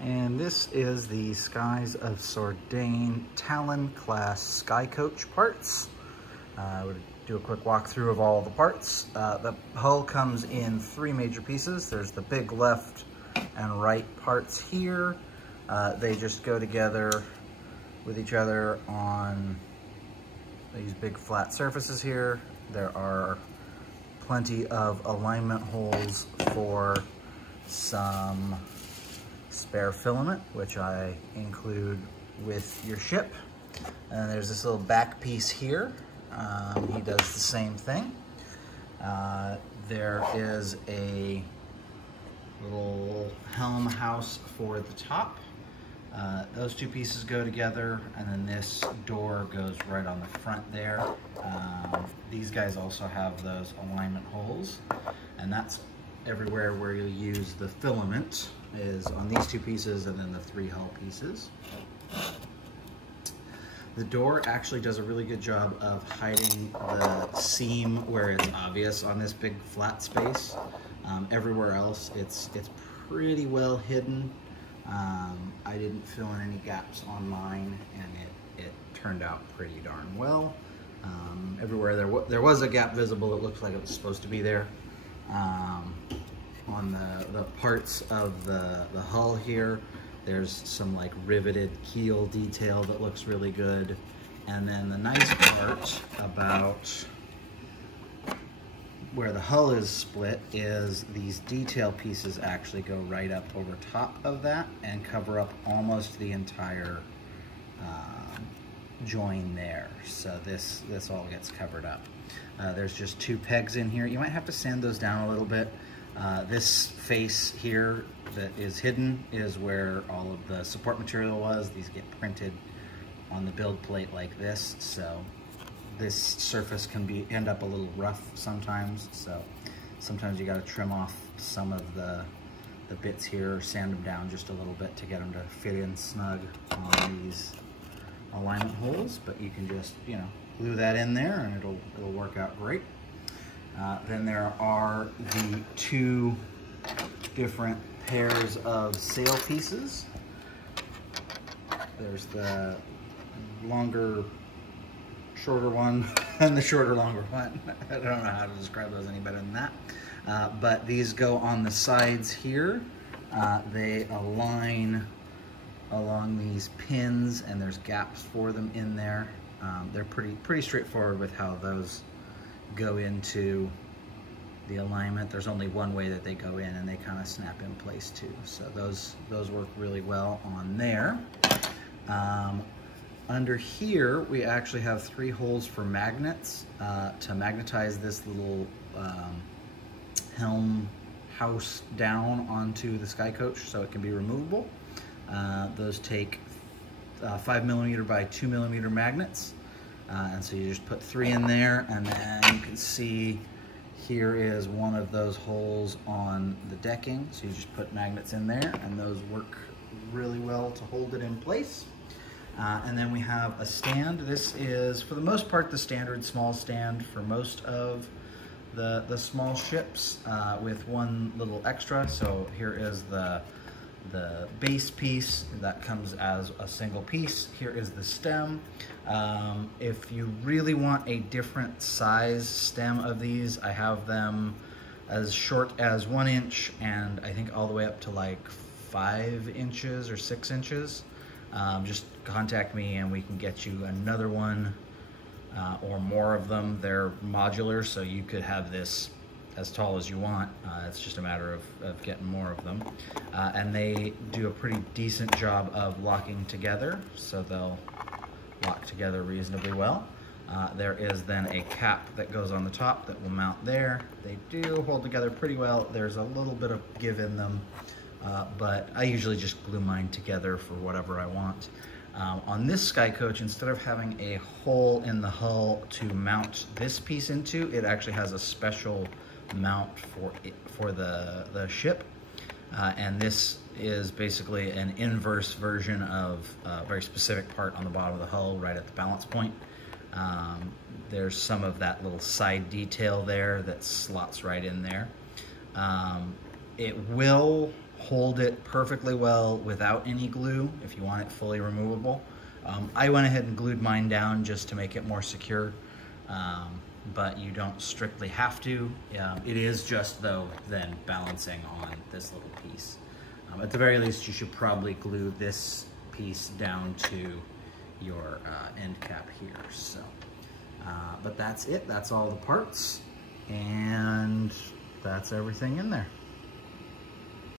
And this is the Skies of Sordain Talon class skycoach parts. I would do a quick walkthrough of all the parts. The hull comes in 3 major pieces. There's the big left and right parts here. They just go together with each other on these big flat surfaces here. There are plenty of alignment holes for some spare filament, which I include with your ship. And there's this little back piece here. He does the same thing. There is a little helm house for the top. Those 2 pieces go together, and then this door goes right on the front there. These guys also have those alignment holes, and that's everywhere where you'll use the filament is on these 2 pieces and then the 3 hull pieces. The door actually does a really good job of hiding the seam where it's obvious on this big flat space. Everywhere else it's pretty well hidden. I didn't fill in any gaps on mine, and it turned out pretty darn well. Everywhere there was a gap visible, it looked like it was supposed to be there. On the parts of the hull here, there's some like riveted keel detail that looks really good. And then the nice part about where the hull is split is these detail pieces actually go right up over top of that and cover up almost the entire join there. So this all gets covered up. There's just 2 pegs in here. You might have to sand those down a little bit. This face here that is hidden is where all of the support material was. These get printed on the build plate like this, so this surface can end up a little rough sometimes. So sometimes you got to trim off some of the bits here, or sand them down just a little bit to get them to fit in snug on these alignment holes. But you can just, glue that in there and it'll work out great. Then there are the 2 different pairs of sail pieces. There's the longer, shorter one and the shorter, longer one. I don't know how to describe those any better than that. But these go on the sides here. They align along these pins, and there's gaps for them in there. They're pretty straightforward with how those go into the alignment. There's only one way that they go in, and they kind of snap in place too. So those work really well on there. Under here, we actually have 3 holes for magnets to magnetize this little helm house down onto the skycoach so it can be removable. Those take 5mm by 2mm magnets. And so you just put 3 in there, and then you can see here is one of those holes on the decking. So you just put magnets in there, and those work really well to hold it in place. And then we have a stand. This is, for the most part, the standard small stand for most of the small ships, with one little extra. So here is the base piece that comes as a single piece. Here is the stem. If you really want a different size stem of these, I have them as short as 1 inch, and I think all the way up to like 5 inches or 6 inches. Just contact me and we can get you another one, or more of them. They're modular, so you could have this as tall as you want. It's just a matter of getting more of them. And they do a pretty decent job of locking together, so they'll lock together reasonably well. There is then a cap that goes on the top that will mount there. They do hold together pretty well. There's a little bit of give in them, but I usually just glue mine together for whatever I want. On this skycoach, instead of having a hole in the hull to mount this piece into, it actually has a special mount for the ship, and this is basically an inverse version of a very specific part on the bottom of the hull, right at the balance point. There's some of that little side detail there that slots right in there. It will hold it perfectly well without any glue if you want it fully removable. I went ahead and glued mine down just to make it more secure, but you don't strictly have to. It is just, though, then balancing on this little piece. At the very least, you should probably glue this piece down to your end cap here. So, but that's it. That's all the parts, and that's everything in there.